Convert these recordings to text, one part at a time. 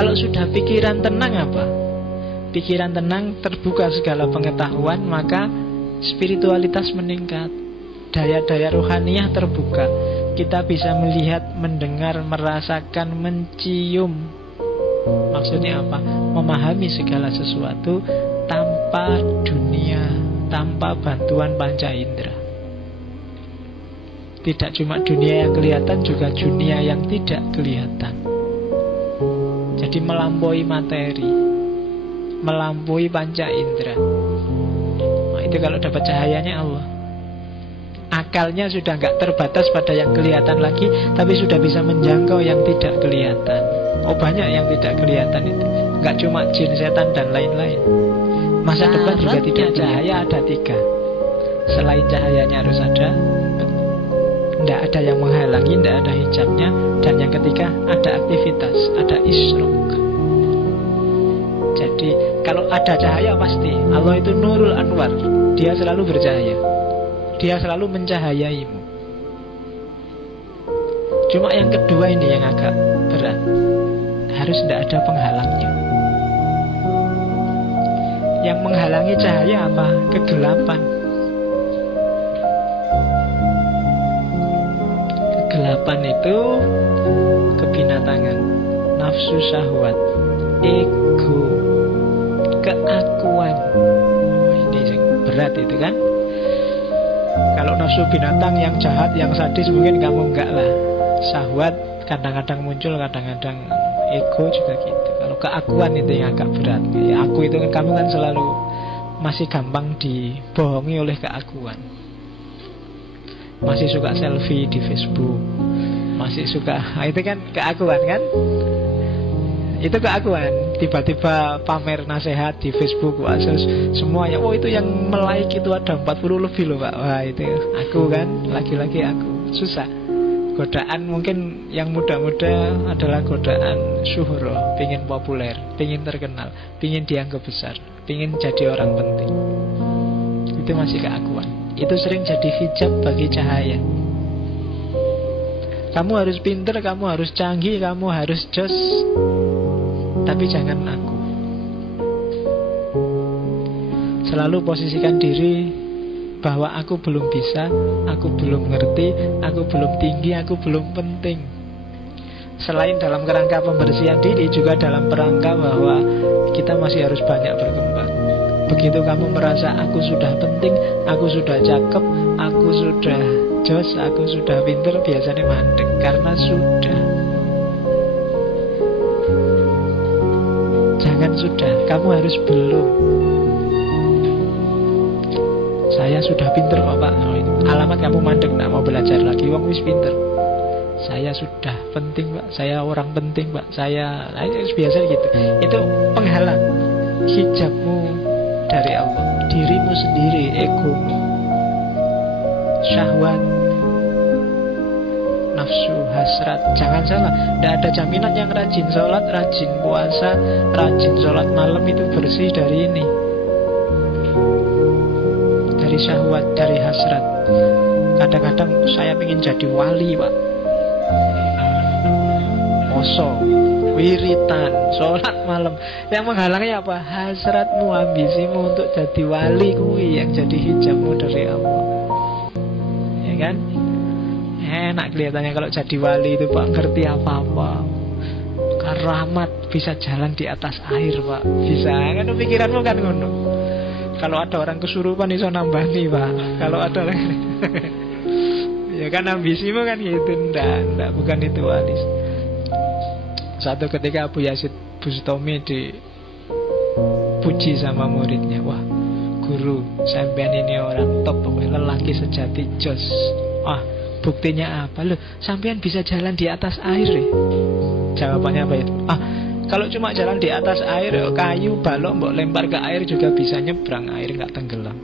Kalau sudah pikiran tenang apa? Pikiran tenang, terbuka segala pengetahuan, maka spiritualitas meningkat, daya-daya rohaniah terbuka. Kita bisa melihat, mendengar, merasakan, mencium. Maksudnya apa? Memahami segala sesuatu tanpa dunia, tanpa bantuan panca indera. Tidak cuma dunia yang kelihatan, juga dunia yang tidak kelihatan. Jadi melampaui materi, melampaui panca indera. Nah, itu kalau dapat cahayanya Allah. Akalnya sudah nggak terbatas pada yang kelihatan lagi, tapi sudah bisa menjangkau yang tidak kelihatan. Oh, banyak yang tidak kelihatan itu. Nggak cuma jin, setan, dan lain-lain. Masa depan juga tidak cahaya, ada 3. Selain cahayanya harus ada, tidak ada yang menghalangi, tidak ada hijabnya. Dan yang ketiga, ada aktivitas, ada isyraq. Jadi kalau ada cahaya pasti. Allah itu Nurul Anwar, dia selalu bercahaya, dia selalu mencahayaimu. Cuma yang kedua ini yang agak berat. Harus tidak ada penghalangnya. Yang menghalangi cahaya apa? Kegelapan. Kegelapan itu kebinatangan, nafsu syahwat, ego, keakuan. Oh, ini berat itu kan. Kalau nafsu binatang yang jahat, yang sadis mungkin kamu enggak lah. Syahwat kadang-kadang muncul, kadang-kadang ego juga gitu. Kalau keakuan itu yang agak berat. Ya, aku itu kan, kamu kan selalu masih gampang dibohongi oleh keakuan. Masih suka selfie di Facebook, masih suka, itu kan keakuan kan? Itu keakuan. Tiba-tiba pamer nasihat di Facebook, wah, semuanya, oh itu yang like itu ada 40 lebih loh Pak. Wah itu aku kan, lagi-lagi aku. Susah. Godaan mungkin yang muda-muda adalah godaan syuhro, pingin populer, pingin terkenal, pingin dianggap besar, pingin jadi orang penting. Itu masih keakuan. Itu sering jadi hijab bagi cahaya. Kamu harus pinter, kamu harus canggih, kamu harus jos, tapi jangan aku. Selalu posisikan diri bahwa aku belum bisa, aku belum ngerti, aku belum tinggi, aku belum penting. Selain dalam kerangka pembersihan diri, juga dalam kerangka bahwa kita masih harus banyak berkembang. Begitu kamu merasa aku sudah penting, aku sudah cakep, aku sudah jos, aku sudah pinter, biasanya mandek. Karena sudah. Jangan sudah, kamu harus belum. Saya sudah pinter kok Pak. Alamat kamu mandek, gak mau belajar lagi. Wong wis pinter. Saya sudah penting Pak, saya orang penting Pak, saya biasa gitu. Itu penghalang hijabmu dari Allah, dirimu sendiri, egomu, syahwat, nafsu, hasrat. Jangan salah, tidak ada jaminan yang rajin sholat, rajin puasa, rajin sholat malam itu bersih dari ini, dari syahwat, dari hasrat. Kadang-kadang saya ingin jadi wali Pak, poso, wiritan, sholat malam. Yang menghalangnya apa? Hasratmu, ambisimu untuk jadi wali, kui yang jadi hijabmu dari Allah. Ya kan? Enak kelihatannya kalau jadi wali itu Pak, ngerti apa-apa, karamat, bisa jalan di atas air Pak, bisa kan, pikiranmu kan ngono. Kalau ada orang kesurupan iso nambani Pak. Kalau ada orang ya kan ambisimu kan gitu. Ndak, bukan itu wali. Satu ketika Abu Yazid Bustami dipuji sama muridnya, wah guru, sampean ini orang top, lelaki sejati, jos. Ah, buktinya apa? Loh, sampean bisa jalan di atas air ya? Jawabannya apa itu? Ah, kalau cuma jalan di atas air, kayu, balok mbok lempar ke air juga bisa nyebrang, air nggak tenggelam.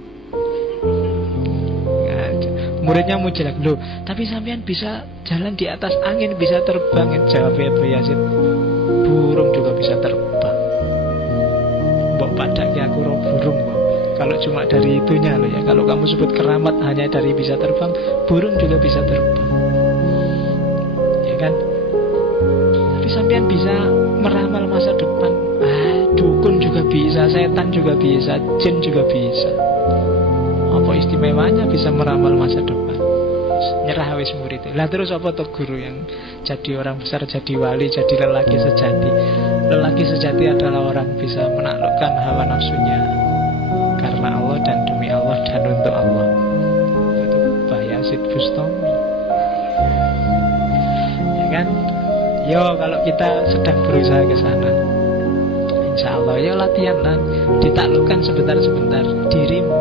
Muridnya mujilah, loh, tapi sampean bisa jalan di atas angin, bisa terbang. Jawab Abu Yazid, burung juga bisa terbang. Mbok padake aku roh burung kok. Kalau cuma dari itunya loh ya. Kalau kamu sebut keramat hanya dari bisa terbang, burung juga bisa terbang. Ya kan? Tapi sampean bisa meramal masa depan. Dukun juga bisa, setan juga bisa, jin juga bisa. Apa istimewanya bisa meramal masa depan? Nyerah wis murid. Lah terus apa tuh guru yang jadi orang besar, jadi wali, jadi lelaki sejati? Lelaki sejati adalah orang bisa menaklukkan hawa nafsunya karena Allah dan demi Allah dan untuk Allah. Itu Bayazid Bustami. Ya kan? Yo, kalau kita sedang berusaha ke sana, insya Allah ya latihan lah, ditaklukkan sebentar-sebentar dirimu.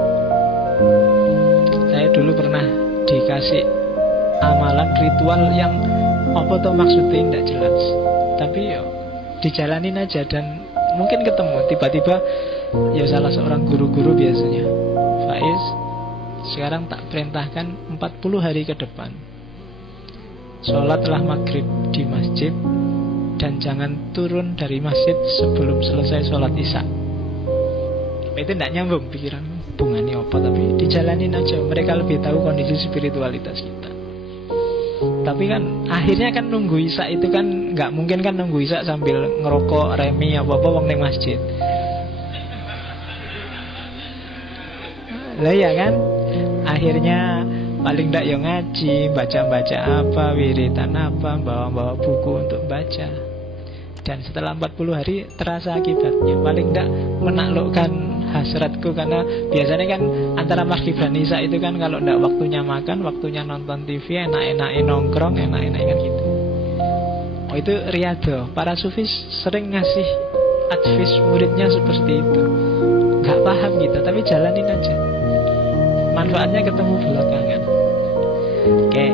Saya dulu pernah dikasih amalan ritual yang apa tuh maksudnya tidak jelas, tapi yo dijalanin aja dan mungkin ketemu tiba-tiba ya salah seorang guru-guru biasanya, Faiz, sekarang tak perintahkan 40 hari ke depan sholatlah maghrib di masjid dan jangan turun dari masjid sebelum selesai sholat isya. Itu tidak nyambung pikiran hubungannya apa, tapi dijalanin aja. Mereka lebih tahu kondisi spiritualitas kita. Tapi kan akhirnya kan nunggu isya itu kan nggak mungkin kan nunggu isya sambil ngerokok remi apa-apa wong ning masjid. Lah ya kan, akhirnya paling tidak ya ngaji, baca-baca apa, wiridan apa, bawa-bawa buku untuk baca. Dan setelah 40 hari terasa akibatnya. Paling tidak menaklukkan hasratku. Karena biasanya kan antara maghrib dan isya itu kan kalau tidak waktunya makan, waktunya nonton TV, enak-enakin nongkrong, enak-enakin kan gitu. Oh itu riyadhah. Para sufis sering ngasih advice muridnya seperti itu. Gak paham gitu, tapi jalanin aja. Manfaatnya ketemu belakangan. Oke,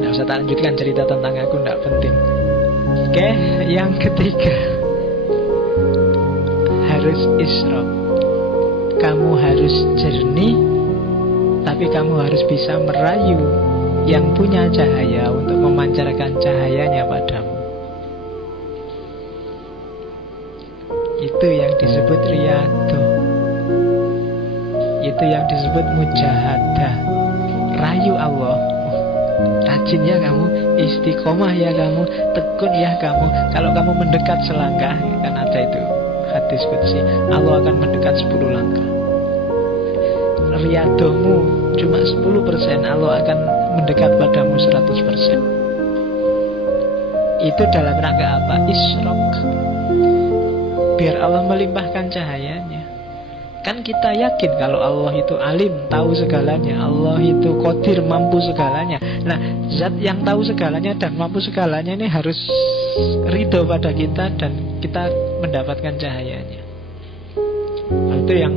nggak usah tak lanjutkan cerita tentang aku, nggak penting. Oke, yang ketiga, harus isyraq. Kamu harus jernih, tapi kamu harus bisa merayu yang punya cahaya untuk memancarkan cahayanya padamu. Itu yang disebut riyadhah. Itu yang disebut mujahadah. Rayu Allah. Rajin ya kamu, istiqomah ya kamu, tekun ya kamu. Kalau kamu mendekat selangkah, kan ada itu hadis qudsi, Allah akan mendekat 10 langkah. Riyadhahmu cuma 10%, Allah akan mendekat padamu 100%. Itu dalam rangka apa? Isyraq. Biar Allah melimpahkan cahayanya. Kan kita yakin kalau Allah itu alim, tahu segalanya. Allah itu qadir, mampu segalanya. Nah, zat yang tahu segalanya dan mampu segalanya ini harus ridho pada kita dan kita mendapatkan cahayanya. Itu yang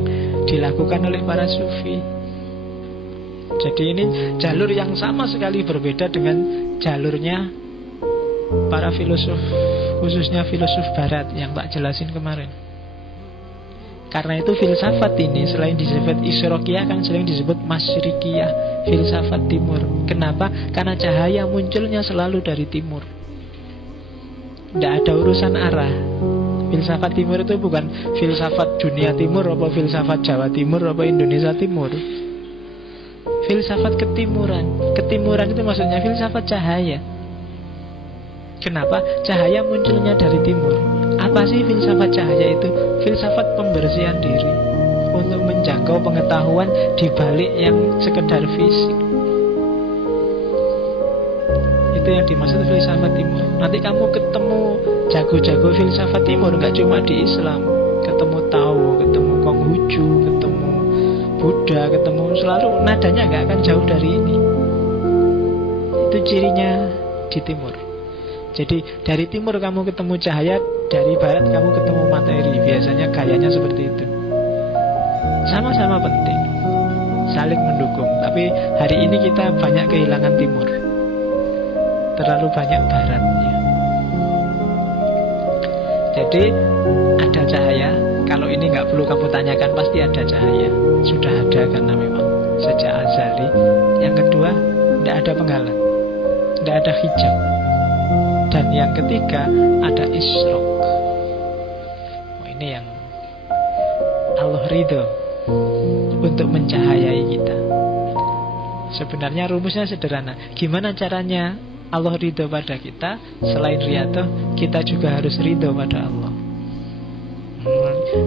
dilakukan oleh para sufi. Jadi ini jalur yang sama sekali berbeda dengan jalurnya para filosof, khususnya filosof barat yang tak jelasin kemarin. Karena itu filsafat ini selain disebut isyraqiyah kan sering disebut masyrikiyah, filsafat timur. Kenapa? Karena cahaya munculnya selalu dari timur. Tidak ada urusan arah. Filsafat timur itu bukan filsafat dunia timur, apa filsafat Jawa timur, apa Indonesia timur. Filsafat ketimuran. Ketimuran itu maksudnya filsafat cahaya. Kenapa? Cahaya munculnya dari timur. Apa sih filsafat cahaya itu? Filsafat pembersihan diri untuk menjangkau pengetahuan di balik yang sekedar fisik. Itu yang dimaksud filsafat timur. Nanti kamu ketemu jago-jago filsafat timur, gak cuma di Islam. Ketemu Tao, ketemu Konghucu, ketemu Buddha, ketemu selalu nadanya gak akan jauh dari ini. Itu cirinya di timur. Jadi dari timur kamu ketemu cahaya, dari barat kamu ketemu materi. Biasanya gayanya seperti itu. Sama-sama penting, saling mendukung. Tapi hari ini kita banyak kehilangan timur, terlalu banyak baratnya. Jadi ada cahaya. Kalau ini nggak perlu kamu tanyakan, pasti ada cahaya. Sudah ada karena memang sejak azali. Yang kedua, tidak ada penghalang, tidak ada hijab. Dan yang ketiga ada isyraq. Ini yang Allah ridho untuk mencahayai kita. Sebenarnya rumusnya sederhana. Gimana caranya Allah ridho pada kita, selain ridho, kita juga harus ridho pada Allah.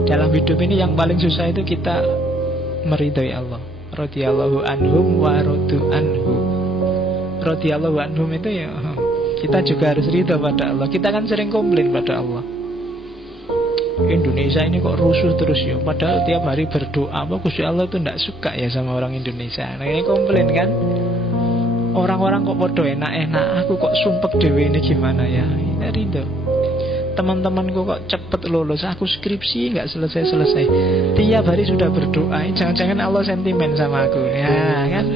Dalam hidup ini yang paling susah itu kita meridhoi Allah. Radhiyallahu anhum wa radu anhu. Radhiyallahu anhum itu ya, kita juga harus ridho pada Allah. Kita kan sering komplain pada Allah, Indonesia ini kok rusuh terus ya, padahal tiap hari berdoa. Apa Gusti Allah tuh tidak suka ya sama orang Indonesia. Nah ini komplain kan, orang-orang kok podo enak-enak, aku kok sumpek dewe ini gimana ya. Ini ridho. Teman-temanku kok cepet lulus, aku skripsi nggak selesai-selesai, tiap hari sudah berdoa. Jangan-jangan Allah sentimen sama aku ya kan.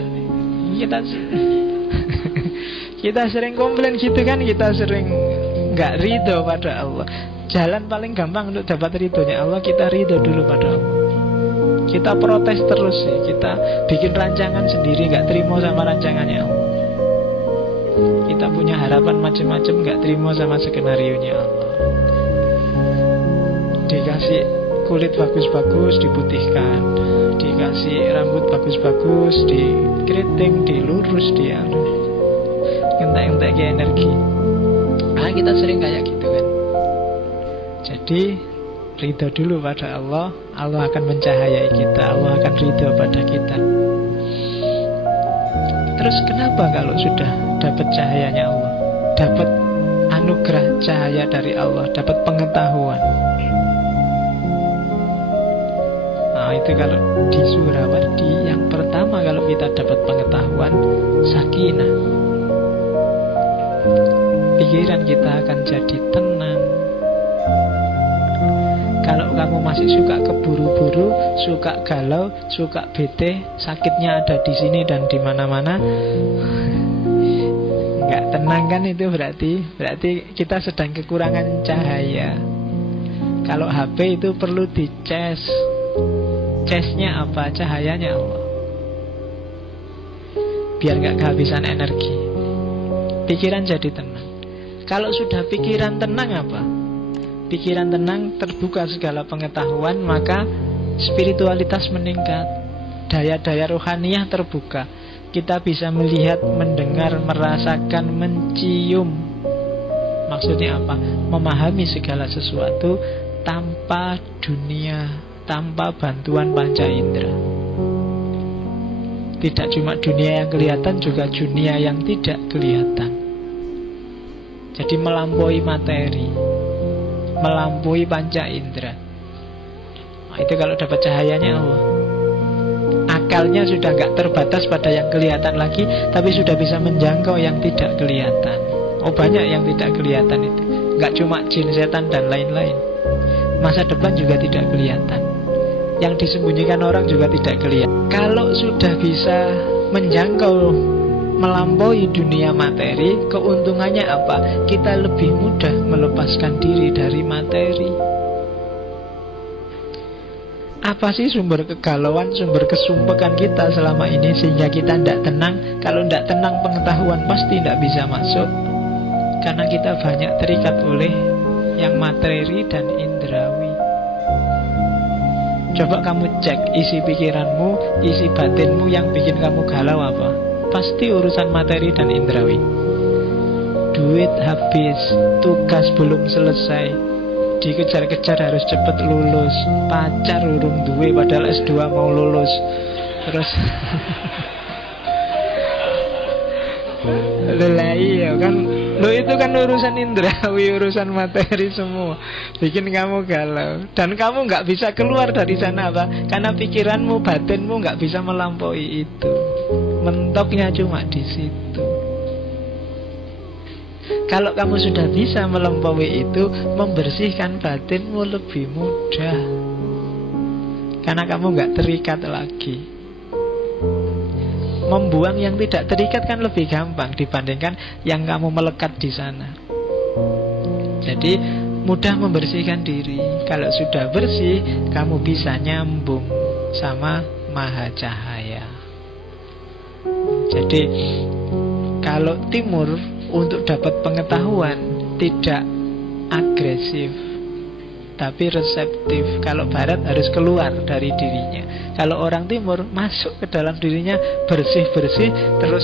Kita sering komplain gitu kan, kita sering nggak ridho pada Allah. Jalan paling gampang untuk dapat ridhonya Allah, kita ridho dulu pada Allah. Kita protes terus sih, kita bikin rancangan sendiri, nggak terima sama rancangannya Allah. Kita punya harapan macam-macam, nggak terima sama skenario-nya Allah. Dikasih kulit bagus-bagus, diputihkan. Dikasih rambut bagus-bagus, dikeriting, dilurus, entek-entek energi. Nah kita sering kayak gitu kan. Jadi ridho dulu pada Allah, Allah akan mencahayai kita, Allah akan ridho pada kita. Terus kenapa kalau sudah dapat cahayanya Allah, dapat anugerah cahaya dari Allah, dapat pengetahuan? Nah itu kalau di Surawardi, yang pertama kalau kita dapat pengetahuan, sakinah. Pikiran kita akan jadi tenang. Kalau kamu masih suka keburu-buru, suka galau, suka bete, sakitnya ada di sini dan di mana-mana, nggak tenang kan, itu berarti kita sedang kekurangan cahaya. Kalau HP itu perlu dicas. Casnya apa? Cahayanya Allah. Biar nggak kehabisan energi. Pikiran jadi tenang. Kalau sudah pikiran tenang apa? Pikiran tenang, terbuka segala pengetahuan, maka spiritualitas meningkat, daya-daya rohaniah terbuka. Kita bisa melihat, mendengar, merasakan, mencium. Maksudnya apa? Memahami segala sesuatu tanpa dunia, tanpa bantuan panca indera. Tidak cuma dunia yang kelihatan, juga dunia yang tidak kelihatan. Jadi melampaui materi, melampaui panca indera. Nah, itu kalau dapat cahayanya Allah. Akalnya sudah gak terbatas pada yang kelihatan lagi, tapi sudah bisa menjangkau yang tidak kelihatan. Oh banyak yang tidak kelihatan itu, gak cuma jin, setan dan lain-lain. Masa depan juga tidak kelihatan, yang disembunyikan orang juga tidak kelihatan. Kalau sudah bisa menjangkau, melampaui dunia materi, keuntungannya apa? Kita lebih mudah melepaskan diri dari materi. Apa sih sumber kegalauan, sumber kesumpekan kita selama ini sehingga kita tidak tenang? Kalau tidak tenang, pengetahuan pasti tidak bisa masuk, karena kita banyak terikat oleh yang materi dan indrawi. Coba kamu cek isi pikiranmu, isi batinmu, yang bikin kamu galau apa? Pasti urusan materi dan indrawi. Duit habis, tugas belum selesai, dikejar-kejar harus cepat lulus, pacar urung duwe padahal S2 mau lulus. Terus lah iya kan, lo itu kan urusan indrawi, urusan materi semua, bikin kamu galau. Dan kamu gak bisa keluar dari sana apa? Karena pikiranmu, batinmu gak bisa melampaui itu. Mentoknya cuma di situ. Kalau kamu sudah bisa melampaui itu, membersihkan batinmu lebih mudah, karena kamu gak terikat lagi. Membuang yang tidak terikat kan lebih gampang dibandingkan yang kamu melekat di sana. Jadi mudah membersihkan diri. Kalau sudah bersih, kamu bisa nyambung sama Maha Cahaya. Jadi kalau timur untuk dapat pengetahuan tidak agresif, tapi reseptif. Kalau barat harus keluar dari dirinya. Kalau orang timur masuk ke dalam dirinya, bersih-bersih, terus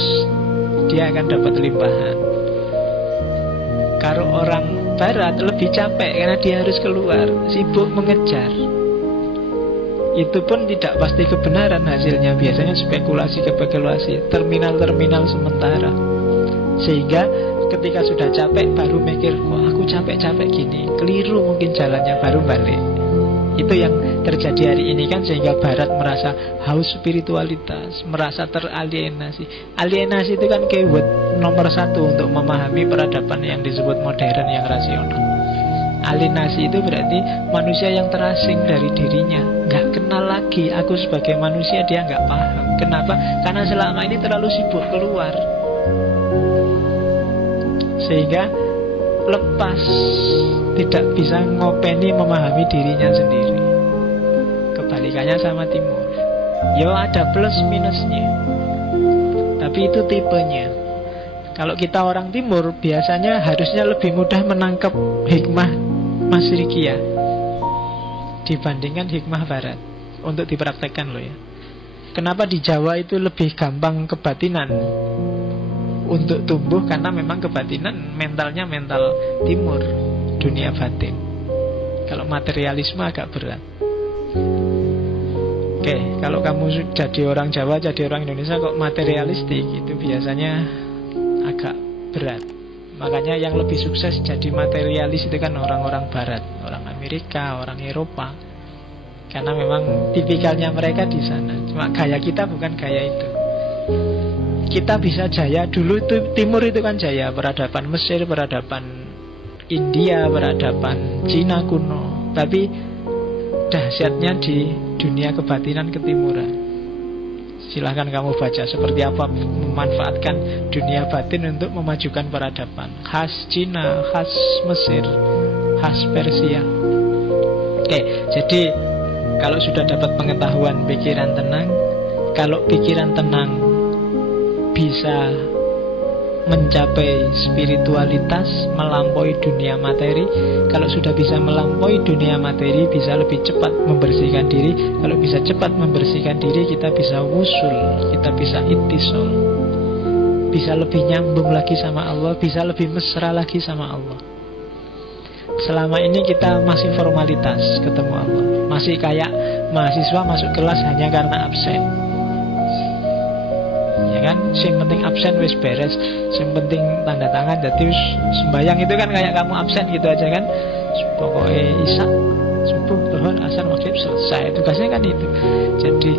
dia akan dapat limpahan. Kalau orang barat lebih capek karena dia harus keluar, sibuk mengejar. Itu pun tidak pasti kebenaran hasilnya, biasanya spekulasi, terminal-terminal sementara. Sehingga ketika sudah capek baru mikir, wah aku capek-capek gini, keliru mungkin jalannya, baru balik. Itu yang terjadi hari ini kan, sehingga barat merasa haus spiritualitas, merasa teralienasi. Alienasi itu kan keyword nomor 1 untuk memahami peradaban yang disebut modern, yang rasional. Alienasi itu berarti manusia yang terasing dari dirinya, nggak kenal lagi aku sebagai manusia, dia nggak paham. Kenapa? Karena selama ini terlalu sibuk keluar, sehingga lepas, tidak bisa ngopeni memahami dirinya sendiri. Kebalikannya sama timur. Ya ada plus minusnya, tapi itu tipenya. Kalau kita orang timur biasanya harusnya lebih mudah menangkap hikmah Masyriqiyah dibandingkan hikmah barat untuk dipraktekkan loh ya. Kenapa di Jawa itu lebih gampang kebatinan untuk tumbuh? Karena memang kebatinan mentalnya mental timur, dunia batin. Kalau materialisme agak berat. Oke, kalau kamu jadi orang Jawa, jadi orang Indonesia kok materialistik, itu biasanya agak berat. Makanya yang lebih sukses jadi materialis itu kan orang-orang barat, orang Amerika, orang Eropa. Karena memang tipikalnya mereka di sana. Cuma gaya kita bukan gaya itu. Kita bisa jaya dulu itu, timur itu kan jaya, peradaban Mesir, peradaban India, peradaban Cina kuno. Tapi dahsyatnya di dunia kebatinan ketimuran. Silahkan kamu baca seperti apa memanfaatkan dunia batin untuk memajukan peradaban. Khas Cina, khas Mesir, khas Persia. Oke, jadi kalau sudah dapat pengetahuan, pikiran tenang. Kalau pikiran tenang bisa mencapai spiritualitas, melampaui dunia materi. Kalau sudah bisa melampaui dunia materi, bisa lebih cepat membersihkan diri. Kalau bisa cepat membersihkan diri, kita bisa wusul, kita bisa ittisal, bisa lebih nyambung lagi sama Allah, bisa lebih mesra lagi sama Allah. Selama ini kita masih formalitas ketemu Allah, masih kayak mahasiswa masuk kelas hanya karena absen. Kan, yang penting absen wis beres, yang penting tanda tangan. Jadi sembahyang itu kan kayak kamu absen gitu aja kan. Pokoknya isya, subuh, zuhur, asar, maghrib selesai. Tugasnya kan itu. Jadi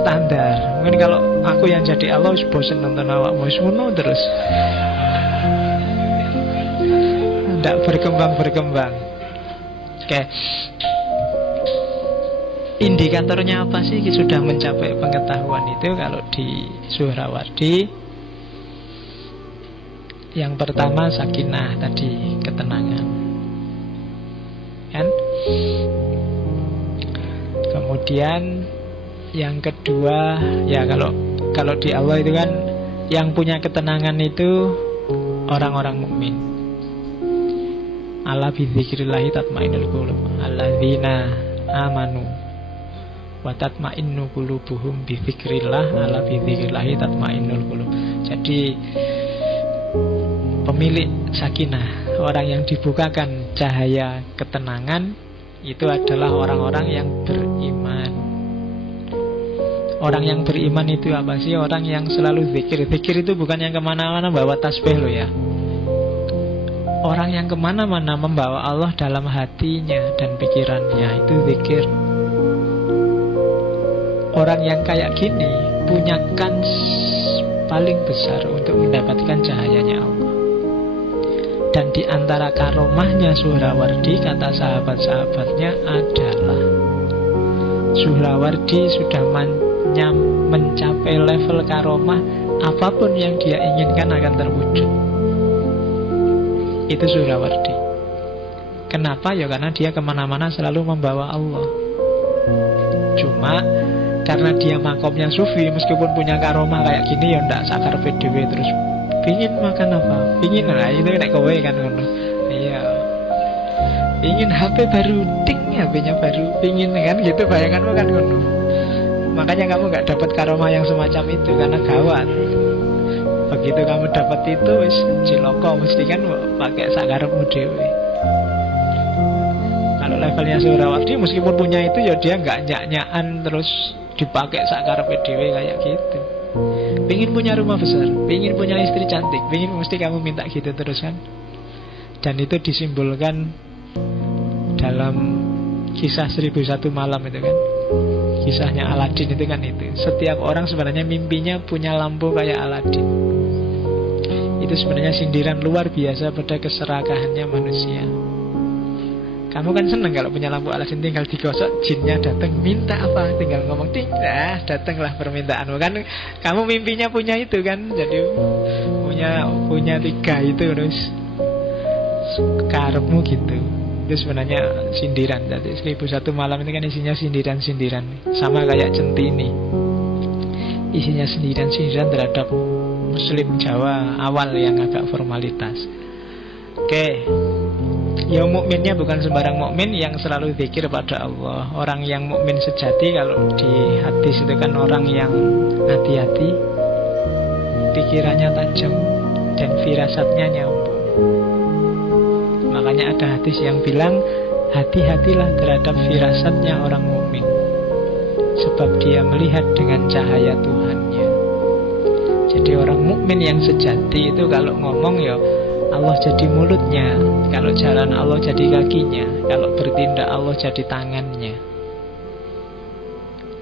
standar. Mungkin kalau aku yang jadi Allah wis bosen nonton awakmu wis ngono terus. Ndak berkembang. Oke. Indikatornya apa sih sudah mencapai pengetahuan itu? Kalau di Suhrawardi, yang pertama sakinah tadi, ketenangan kan? Kemudian yang kedua, ya kalau di Allah itu kan yang punya ketenangan itu orang-orang mukmin. Ala bi dzikrillah tatmainnul qulub, alladzina amanu wa tatma'innu qulubuhum bi dzikrillah, ala bi dzikrillah tatma'innul qulub. Jadi pemilik sakinah, orang yang dibukakan cahaya ketenangan, itu adalah orang-orang yang beriman. Orang yang beriman itu apa sih? Orang yang selalu zikir. Zikir itu bukan yang kemana-mana bawa tasbih loh ya. Orang yang kemana-mana membawa Allah dalam hatinya dan pikirannya, itu zikir. Orang yang kayak gini punya kans paling besar untuk mendapatkan cahayanya Allah. Dan di antara karomahnya Suhrawardi, kata sahabat-sahabatnya adalah Suhrawardi sudah mencapai level karomah, apapun yang dia inginkan akan terwujud. Itu Suhrawardi. Kenapa? Ya karena dia kemana-mana selalu membawa Allah. Cuma karena dia makomnya sufi, meskipun punya karomah kayak gini, ya ndak sakar PDW terus pingin makan apa, pingin lah itu nek kowe kan ngono. Iya, pingin HP baru, ting HP-nya baru, pingin kan gitu, bayanganmu kan ngono. Makanya kamu nggak dapat karomah yang semacam itu karena gawat. Begitu kamu dapat itu wis ciloko, mesti kan pakai sakarepmu dhewe. Kalau levelnya Suhrawardi meskipun punya itu ya dia nggak nyak-nyakan terus dipakai sakarepe dhewe kayak gitu. Pengen punya rumah besar, pengen punya istri cantik, pengen mesti kamu minta gitu terus kan. Dan itu disimbolkan dalam kisah 1001 malam itu kan. Kisahnya Aladin itu kan itu. Setiap orang sebenarnya mimpinya punya lampu kayak Aladin. Itu sebenarnya sindiran luar biasa pada keserakahannya manusia. Kamu kan seneng kalau punya lampu Aladin, tinggal digosok jinnya datang minta apa, tinggal ngomong ting, datanglah permintaanmu kan. Kamu mimpinya punya itu kan. Jadi punya 3 itu terus karepmu gitu. Itu sebenarnya sindiran. Jadi 1001 malam ini kan isinya sindiran-sindiran. Sama kayak Centini, isinya sindiran-sindiran terhadap Muslim Jawa awal yang agak formalitas. Oke. Ya mukminnya bukan sembarang mukmin yang selalu zikir pada Allah. Orang yang mukmin sejati kalau di hadis itu kan orang yang hati-hati, pikirannya tajam, dan firasatnya nyambung. Makanya ada hadis yang bilang hati-hatilah terhadap firasatnya orang mukmin, sebab dia melihat dengan cahaya Tuhannya. Jadi orang mukmin yang sejati itu kalau ngomong ya Allah jadi mulutnya, kalau jalan Allah jadi kakinya, kalau bertindak Allah jadi tangannya.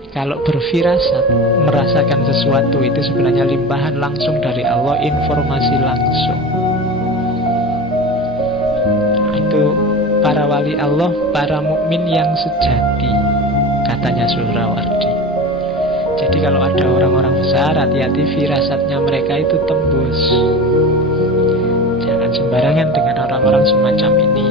Kalau berfirasat, merasakan sesuatu itu sebenarnya limpahan langsung dari Allah, informasi langsung. Itu para wali Allah, para mukmin yang sejati, katanya Suhrawardi. Jadi kalau ada orang-orang besar, hati-hati firasatnya mereka itu tembus. Jangan sembarangan dengan orang-orang semacam ini.